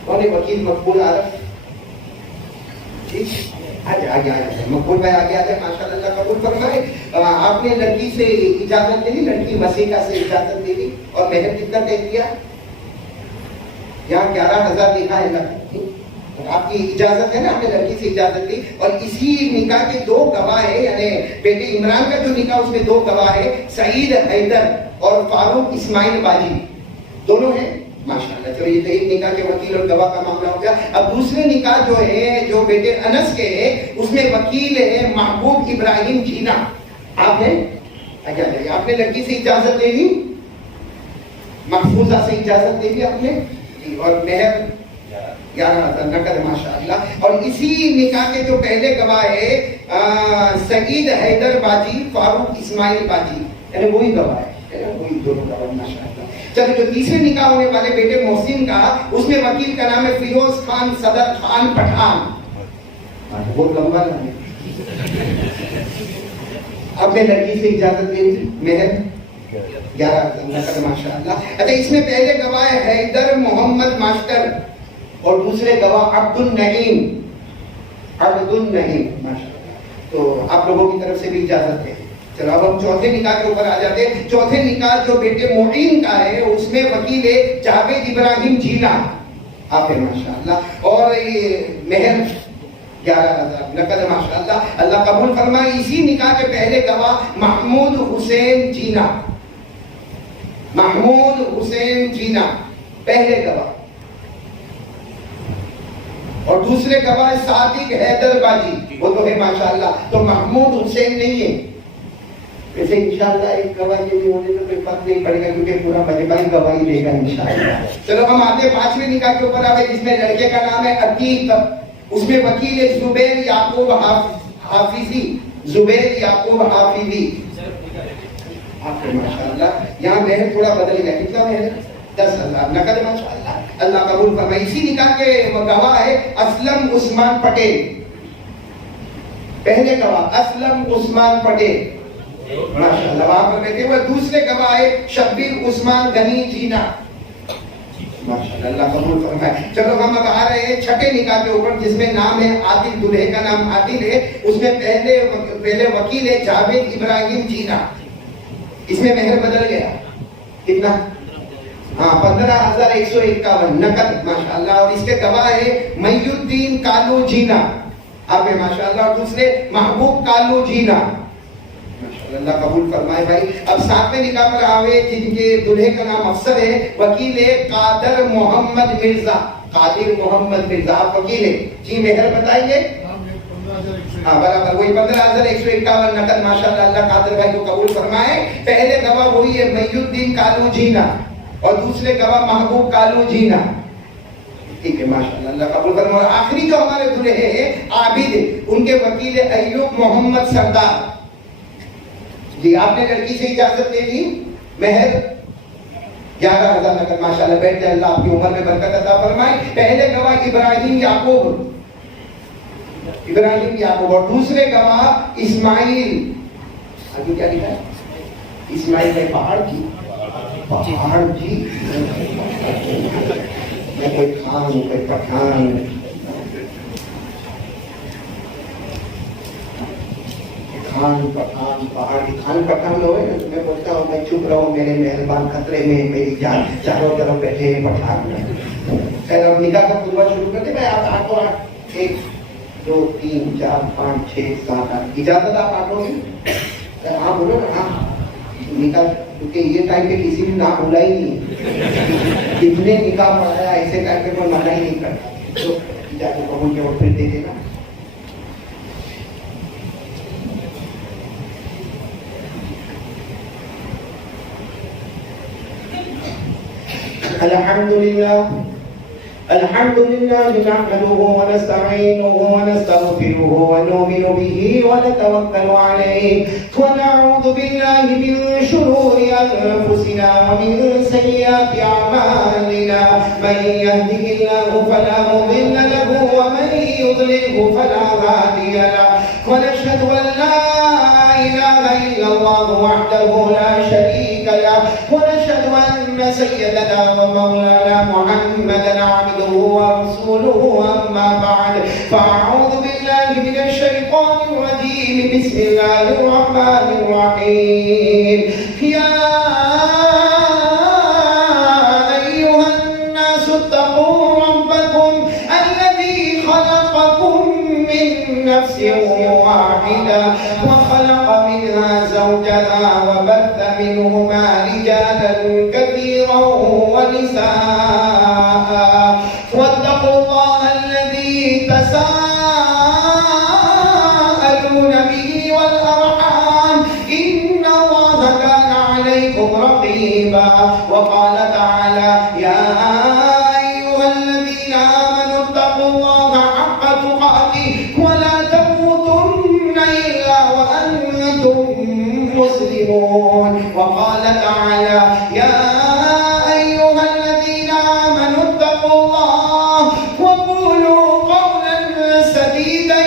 کون ہے وکیل مقبول عارف؟ ٹھیک, آگے مقبول بھائی آگے آ جائے. ماشاء اللہ قبول فرمائے. آپ نے لڑکی سے اجازت لے لی, لڑکی مسیحا سے اجازت لے لی, اور مہر کتنا طے کیا؟ یہاں 11,000 لکھا ہے نا. آپ کی اجازت ہے نا, آپ نے لڑکی سے اجازت لی. اور اسی نکاح کے 2 گواہ ہیں, یعنی بیٹے عمران کا جو نکاح اس میں 2 گواہ ہیں, سعید حیدر اور فاروق اسماعیل باجی, دونوں ہیں ماشاءاللہ. چلو یہ تو ایک نکاح کے وکیل اور گواہ کا معاملہ ہو گیا. اب دوسرے نکاح جو ہے جو بیٹے انس کے ہیں, اس میں وکیل ہے محبوب ابراہیم جینا. آپ ہیں آپ نے لڑکی سے اجازت لے لی, محفوظہ سے اجازت لے لی آپ نے, اور مہر 11,000 نقد ماشاءاللہ. اور اسی نکاح کے جو پہلے گواہ ہے سعید حیدر باجی, فاروق اسماعیل باجی, یعنی وہی گواہ ہے, وہی دونوں گواہ ماشاءاللہ. چلو جو تیسرے نکاح ہونے والے بیٹے محسن کا, اس میں وکیل کا نام ہے فیروز خان صدر خان پٹھان. بہت لمبا نام ہے. آپ نے لڑکی سے اجازت لے لی, مہر 11,000 نقد ماشاءاللہ. اچھا, اس میں پہلے گواہ ہے حیدر محمد ماسٹر, اور دوسرے گواہ عبد النعیم ماشاءاللہ. تو آپ لوگوں کی طرف سے بھی اجازت ہے. چلو اب ہم چوتھے نکاح کے اوپر آ جاتے ہیں. چوتھے نکاح جو بیٹے معین کا ہے, اس میں وکیل ہے جاوید ابراہیم جینا, آپ ہیں ماشاءاللہ. اور مہر 11,000 نقد ماشاءاللہ. اللہ قبول فرمائے. اسی نکاح کے پہلے گواہ محمود حسین جینا, محمود حسین جینا پہلے گواہ. اور دوسرے گواہ صادق حیدر باجی, وہ تو ہے ماشاءاللہ. تو محمود حسین نہیں ہے. ویسے انشاءاللہ ایک گواہ کے بھی ہونے میں کوئی فرق نہیں پڑے گا, کیونکہ پورا مجمع گواہی دے گا انشاءاللہ. چلو ہم آتے 5ویں نکاح کے اوپر آئے, جس میں لڑکے کا نام ہے عتیق, اس میں وکیل ہے زبیر یعقوب حافظی, زبیر یعقوب حافظی. آپ کو ماشاءاللہ یہاں مہر تھوڑا بدل گیا. کتنا مہر ہے؟ 10,000 نقد ماشاءاللہ. اللہ قبول فرمائے. اسی نکاح کے گواہ ہے اسلم عثمان پٹیل, پہلے گواہ اسلم عثمان پٹیل ماشاءاللہ, وہاں پر بیٹھے ہوئے. دوسرے گواہ ہے شبیر عثمان غنی جینا ماشاءاللہ. اللہ قبول فرمائے. چلو ہم اب آ رہے ہیں چھٹے نکاح کے اوپر, جس میں نام ہے عادل, دلہے کا نام عادل ہے. اس میں پہلے وکیل ہے جاوید ابراہیم جینا. اس میں مہر بدل گیا. کتنا؟ 15,151 نقد ماشاءاللہ. اور اس کے گواہ ہے محی الدین کالو جینا, آپ ہیں ماشاءاللہ. اور دوسرے محبوب کالو جینا ماشاءاللہ. اللہ قبول فرمائے بھائی. اب 7ویں نکاح پر آوے, جن کے دلہے کا نام افسر ہے, وکیل ہے قادر محمد مرزا, قادر محمد مرزا. آپ وکیل ہے جی, مہر بتائیں گے؟ ہاں برابر, وہی 15,151 نقد ماشاءاللہ. اللہ قادر بھائی کو قبول فرمائے. پہلے گواہ وہی ہے محی الدین کالو جینا, اور دوسرے گواہ محبوب کالو جینا. ٹھیک ہے ماشاءاللہ. اللہ قبول فرمائے. اور آخری جو ہمارے دلہے ہیں عابد, ان کے وکیل ہے ایوب محمد سردار. جی, آپ نے لڑکی سے اجازت لے لی, مہر 11,000 نقد ماشاءاللہ. بیٹھ جائے, اللہ آپ کی عمر میں برکت عطا فرمائے. پہلے گواہ ابراہیم یعقوب, اور دوسرے گواہ اسماعیل آگے کیا لکھا ہے؟ اسماعیل بھائی پہاڑ جی، پہاڑ جی، میں کوئی خان ہوں کوئی پٹھان. خان پٹھان پہاڑی خان پٹھان ہوئے نا، میں بولتا ہوں میں چپ رہا ہوں میرے مہربان خطرے میں میری جان، چاروں طرف بیٹھے ہیں پٹھان میں. خیر اب نکاح کا خطبہ شروع کرتے. میں آپ آٹھوں 1 2 3 4 5 6 7 8 اجازت آپ آٹھوں گے؟ ہاں بولو نا. ہاں نکاح، کیونکہ یہ ٹائم پہ کسی نے نام بولا ہی نہیں. کتنے نکاح پڑھایا ایسے ٹائم پہ کوئی منع ہی نہیں کرتا. تو اجازت قبول کے وہ پھر دے دینا. الحمد لله نحمده ونستعينه ونستغفره ونؤمن به ونتوكل عليه ونعوذ بالله من شرور أنفسنا ومن سيئات أعمالنا من يهده الله فلا مضل له ومن يضلله فلا هادي له ونشهد أن لا إله إلا الله وحده لا شريك له ونشهد أن سيدنا ومولانا محمدا عبده ورسوله. أما بعد فأعوذ بالله من الشيطان الرجيم. بسم الله الرحمن الرحيم. يا أيها الناس اتقوا ربكم الذي خلقكم من نفس واحدة وخلق منها زوجها وبث منهما رجالا كثيرا ونساء واتقوا الله الذي تساءلون به والأرحام إن الله كان عليكم رقيبا. وقال تعالى يا أيها الذين آمنوا اتقوا الله حق تقاته ولا تموتن إلا وأنتم مسلمون. وقال تعالى يا أيها الذين آمنوا اتقوا الله وقولوا قولا سديدا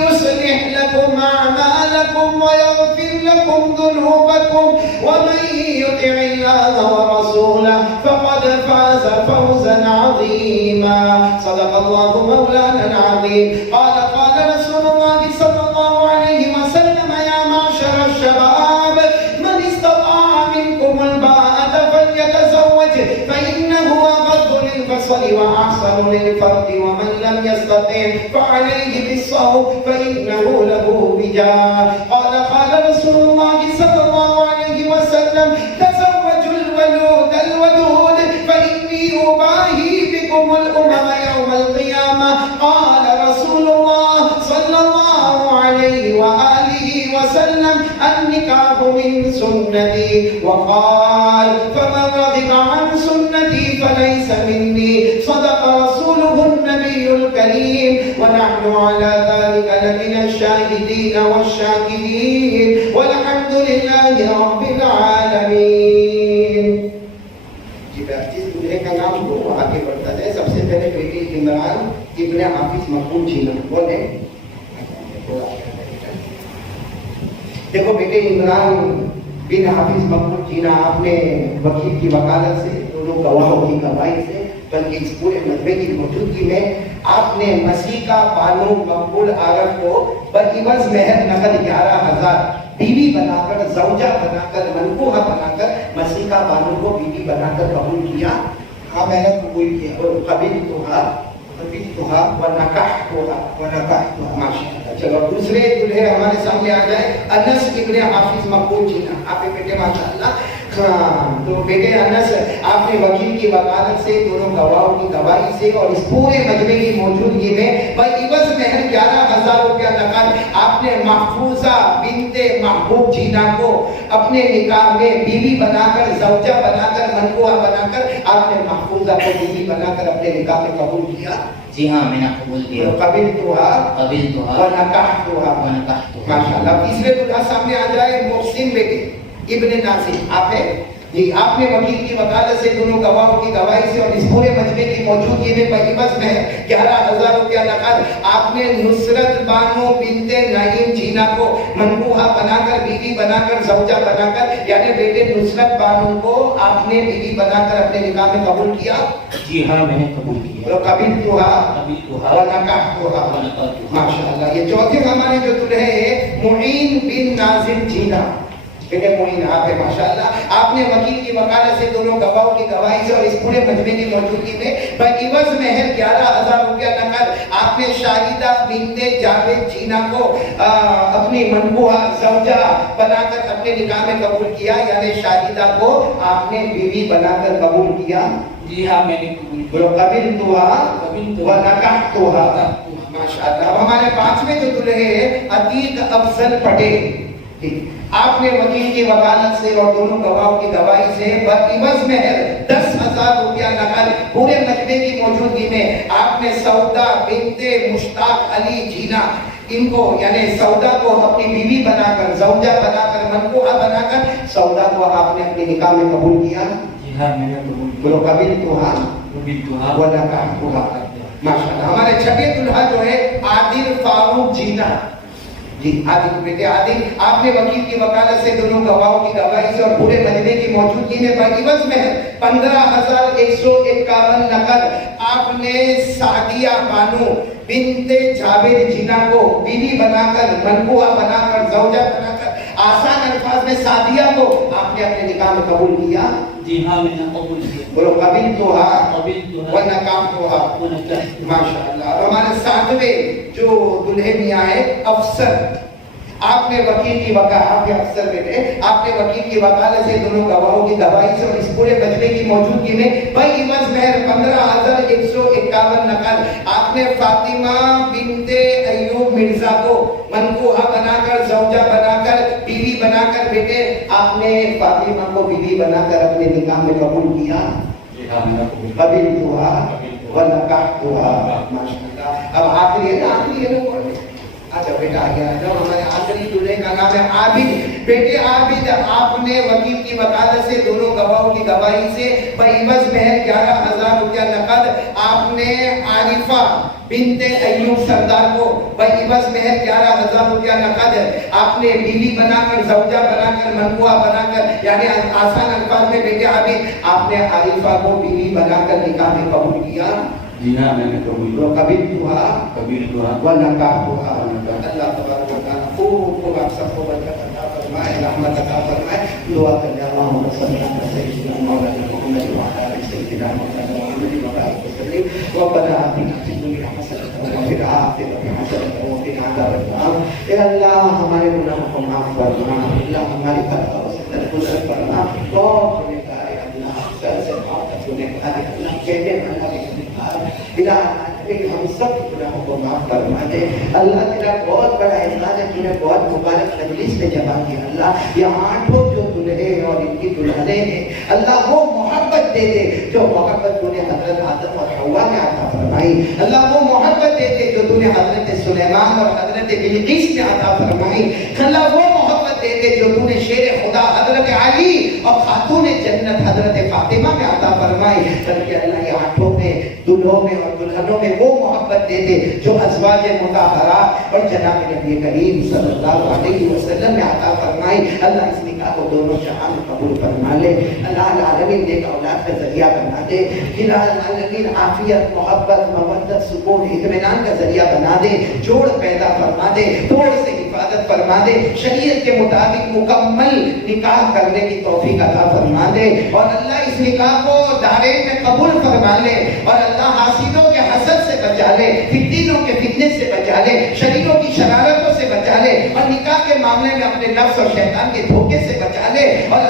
يصلح لكم أعمالكم ويغفر لكم ذنوبكم ومن يطع الله ورسوله فقد فاز فوزا عظيما. صدق الله مولانا العظيم. قال رسول الله صلى الله عليه وسلم يا معشر الشباب من استطاع منكم الباءة فليتزوج فإنه أغض للبصر وأحسن للفرج ومن لم يستطع فعليه بالصوم فإنه له وجاء. قال رسول الله صلى الله عليه وسلم تزوجوا الودود فإني أباهي بكم الأمم يوم القيامة. قال رسول الله صلى الله عليه وآله وسلم النكاح من سنتي. وقال فمن رغب عن سنتي فليس مني. صدق رسوله النبي الكريم ونحن على ذلك لمن الشاهدين والشاكرين والحمد لله رب العالمين. جس دولہے کا نام وہ آگے بڑھتا ہے. سب سے پہلے بیٹی عمران ابن حافظ مقبول جینا بولے. دیکھو بیٹے عمران بن حافظ مقبول جینا آپ نے وکیل کی وکالت سے، دونوں گواہوں کی گواہی سے، بلکہ اس پورے مجمع کی موجودگی میں آپ نے مسیح کا بانو مقبول عارف کو بعوض مہر نقد 11,000 بیوی بنا کر، زوجہ بنا کر، منکوحہ بنا کر مسیح کا بانو کو بیوی بنا کر قبول کیا. ہاں میں نے قبول کیا. اور قبلتها ونکحتها ماشاءاللہ. چلو دوسرے دلہے ہمارے سامنے آ جائے. انس ابن حافظ مقبول جینا آپ بیٹے ماشاءاللہ. ہاں تو بیٹے انس آپ نے وکیل کی وکالت سے، دونوں گواہوں کی گواہی سے اور اس پورے مجمع کی موجودگی میں بعوض مہر 11,000 روپیہ نقد آپ نے محفوظہ بنت محبوب جینا کو اپنے نکاح میں بیوی بنا کر، زوجہ بنا کر، منکوحہ بنا کر آپ نے محفوظہ کو بیوی بنا کر اپنے نکاح میں قبول کیا. جی ہاں میں نے قبول کیا. قبلتها ونکحتها ماشاءاللہ. تیسرے دلہا سامنے آ جائے محسن بیٹے ابن ناصر. آپ ہے جی آپ نے وکیل کی وکالت سے دونوں گواہوں کی گواہی سے اور اس پورے مجمع کی موجودگی میں بہیمس میں 11,000 روپیہ نقد آپ نے نصرت بانو بنت نعیم جینا کو منکوحہ بنا کر بیوی بنا کر زوجہ بنا کر یعنی بیٹے نصرت بانو کو آپ نے بیوی بنا کر اپنے نکاح میں قبول کیا؟ جی ہاں میں نے قبول کیا. قبلتها ونکحتها. ماشاءاللہ. یہ چوتھے ہمارے جو دلہے ہیں معین بن ناظر جینا بیٹے معین آپ ہے ماشاءاللہ. آپ نے وکیل کی وکالت سے دونوں گواہوں کی گواہی سے اور اس پورے مجمع کی موجودگی میں بعوض مہر 11,000 روپیہ نقد آپ نے شاہدہ بنت جاوید جینا کو اپنی منکوحہ زوجہ بنا کر اپنے نکاح میں قبول کیا یعنی شاہدہ کو آپ نے بیوی بنا کر قبول کیا؟ جی ہاں میں نے قبول کیا. قبلتها ونکحتها. ماشاءاللہ. اب ہمارے پانچویں جو دلہے ہیں عتیق افضل پٹیل. آپ نے وکیل کی وکالت سے اور دونوں گواہوں کی گواہی سے بعوض مہر 10,000 روپیہ نقد پورے مجمع کی موجودگی میں آپ نے سودا بنت مشتاق علی جینا ان کو یعنی سودا کو اپنی بیوی بنا کر زوجہ بنا کر منکوحہ بنا کر سودا کو آپ نے اپنے نکاح میں قبول کیا؟ جی ہاں میں نے قبول کیا. قبلتها ونکحتها. ماشاءاللہ. ہمارے چھٹے دلہا جو ہے عادل فاروق جینا. جی عادل بیٹے عادل آپ نے وکیل کی وکالت سے دونوں گواہوں کی گواہی سے اور پورے مجمع کی موجودگی میں بعوض مہر 15,151 نقد آپ نے سعدیہ بانو بنت جاوید جینا کو بیوی بنا کر منکوحہ بنا کر زوجہ بنا کر آسان الفاظ میں سعدیہ کو آپ نے اپنے نکاح میں قبول کیا؟ جی ہاں میں نے قبول کیا. قبلتها ونکحتها. ماشاءاللہ. اور ہمارے ساتویں جو دلہے میاں ہے افسر آپ نے وکیل کی وکالت افسر بیٹے آپ نے وکیل کی وکالت سے دونوں گواہوں کی گواہی سے اور اس پورے مجمع کی موجودگی میں بعوض مہر 15,151 نقد آپ نے فاطمہ بنت ایوب مرزا کو منکوحہ بنا کر زوجہ بنا کر بیوی بنا کر بیٹے آپ نے فاطمہ کو بیوی بنا کر اپنے نکاح میں قبول کیا؟ جی ہاں میں نے قبول کیا. قبلتها ونکحتها. ماشاءاللہ. اب آخری ہے نا اچھا بیٹا آ گیا. جب ہمارے آخری دلہے کا نام ہے عابد بیٹے عابد آپ نے وکیل کی وکالت سے دونوں گواہوں کی گواہی سے بعوض مہر 11,000 روپیہ نقد آپ نے عارفہ بنت ایوب سردار کو بعوض مہر 11,000 روپیہ نقد آپ نے بیوی بنا کر زوجہ بنا کر منکوحہ بنا کر یعنی آسان الفاظ میں بیٹے عابد آپ نے عارفہ کو بیوی بنا کر نکاح میں قبول کیا؟ جی ہاں میں نے قبول کیا. قبلتها ونکحتها. اللہ تبارک و تعالیٰ خوب آپ سب کو برکت عطا فرمائے رحمت عطا فرمائے. دعا کریں اللہم صلی علی سیدنا مولانا محمد وعلی آل سیدنا مولانا محمد وبارک وسلم. ربنا آتنا فی الدنیا حسنۃ وفی الآخرۃ حسنۃ وقنا عذاب النار. اے اللہ ہمارے گناہوں کو معاف فرما. اللہ ہماری خطاؤں سے درگزر فرما. بہت گنہگار ہے اللہ سر سے پاؤں تک گنہگار ہے اللہ کہنے والا بھی الہ ہم سب گناہوں کو معاف فرما دے. اللہ تیرا بہت بڑا احسان ہے, تو نے بہت مبارک مجلس میں جمع کیا. اللہ یہ آٹھوں جو دلہے ہیں اور ان کی دلہنیں ہیں اللہ وہ محبت دے دے جو محبت تو نے حضرت آدم اور حوا میں عطا فرمائی. اللہ وہ محبت دے دے جو تو نے حضرت سلیمان اور حضرت بلقیس میں عطا فرمائی. اللہ وہ محبت دے دے جو تو نے شیر خدا حضرت علی اور خاتون جنت حضرت فاطمہ میں عطا فرمائی. بلکہ اللہ یہ آٹھوں میں دلہوں میں اور دلہنوں میں وہ محبت دے دے جو ازواج مطہرات اور جناب نبی کریم صلی اللہ علیہ وسلم نے عطا فرمائی. اللہ اس نکاح کو دونوں جہاں میں قبول فرما لے. اللہ العالمین نیک اولاد کا ذریعہ بنا دے. العالمین عافیت محبت مودت سکون اطمینان کا ذریعہ بنا دے. جوڑ پیدا فرما دے, توڑ سے حفاظت فرما دے. شریعت کے مطابق مکمل نکاح کرنے کی توفیق عطا فرما دے. اور اللہ اس نکاح کو دارین میں قبول فرما لے. اور اللہ حاسدوں کے حسد سے بچا لے, فتنوں کے فتنے سے بچا لے, شریروں کی شرارتوں سے بچا لے, اور نکاح کے معاملے میں اپنے نفس اور شیطان کے دھوکے سے بچا لے. اور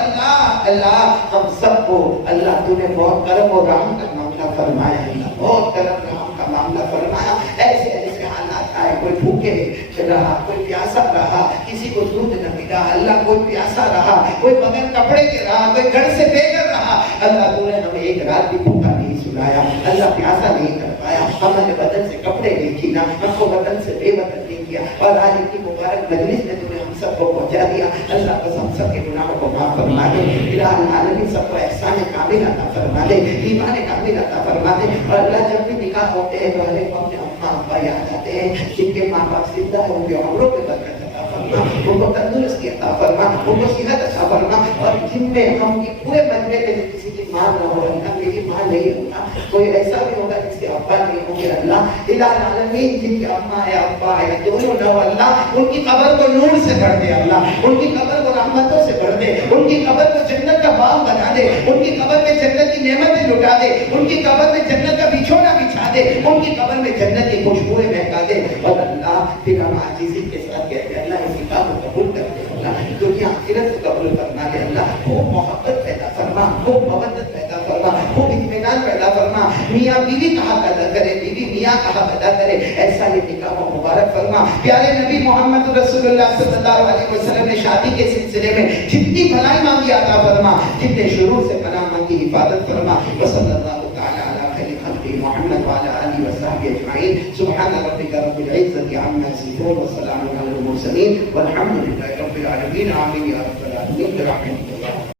اللہ ہم سب کو اللہ تو نے بہت کرم اور رحم کا معاملہ فرمایا. اللہ بہت کرم رحم کا معاملہ فرمایا. ایسے ایسے حالات آئے, کوئی بھوکے رہا, کوئی پیاسا رہا, کسی کو دودھ نہ ملا. اللہ کوئی پیاسا رہا, کوئی بغیر کپڑے کے رہا, کوئی گھر سے بے گھر رہا. اللہ تو نے ہمیں ایک رات بھی بھوکا نہیں سنایا. اللہ پیاسا نہیں کر پایا. ہمارے بدن سے کپڑے نہیں چھینا, ہم کو بدن سے بے وطن نہیں کیا. اور آج کی مبارک مجلس میں تو نے ہم سب کو کو پہنچا دیا. اللہ بس ہم سب کے گناہوں کو معاف فرما دے. الہ العالمین سب کو احسان کامل عطا فرما دے, ایمان کامل عطا فرما دے. اور اللہ جب بھی نکاح ہوتے ہیں تو ہر ایک اپنے اماں ابا یاد آتے ہیں جن کے ماں باپ زندہ ہیں, ان کے عمروں پہ برکت عطا فرما, ان کو تندرستی عطا فرما, ان کو صحت عطا فرما. اور جن میں ہم یہ پورے مجمع میں کسی کی ماں نہ ہو, اللہ میری ماں نہیں ہوگا, کوئی ایسا بھی ہوگا جس کے ابا نہیں ہوں گے, اللہ الہ العالمین جن کے اماں ہے ابا ہے دونوں نہ ہو, اللہ ان کی قبر کو نور سے بھر دے, اللہ ان کی قبر کو رحمتوں سے بھر دے, ان کی قبر کو جنت کا باغ بنا دے, ان کی قبر میں جنت کی نعمتیں لٹا دے, ان کی قبر میں جنت کا بچھونا بچھا دے, ان کی قبر میں جنت کی خوشبوئیں مہکا دے. اور اللہ پھر ہم عاجزی کے ساتھ کہتے ہیں اللہ اس نکاح کو قبول کر دے, اللہ دنیا آخرت سے قبول فرما دے. اللہ خوب محبت پیدا فرما, خوب مودت پیدا فرما, خوب اطمینان پیدا فرما. میاں بیوی کا حق ادا کرے, بیوی میاں کا حق ادا کرے, ایسا یہ نکاح مبارک فرما. پیارے نبی محمد رسول اللہ صلی اللہ علیہ وسلم نے شادی کے سلسلے میں جتنی بھلائی مانگی عطا فرما, جتنے شرور سے پناہ مانگی حفاظت فرما. وصلی اللہ تعالی علی خیر خلق محمد وعلی آلہ وصحبہ اجمعین. سبحان ربک رب العزة عما یصفون وسلام علی المرسلین والحمد للہ رب العالمین. آمین یا رب العالمین برحمتک.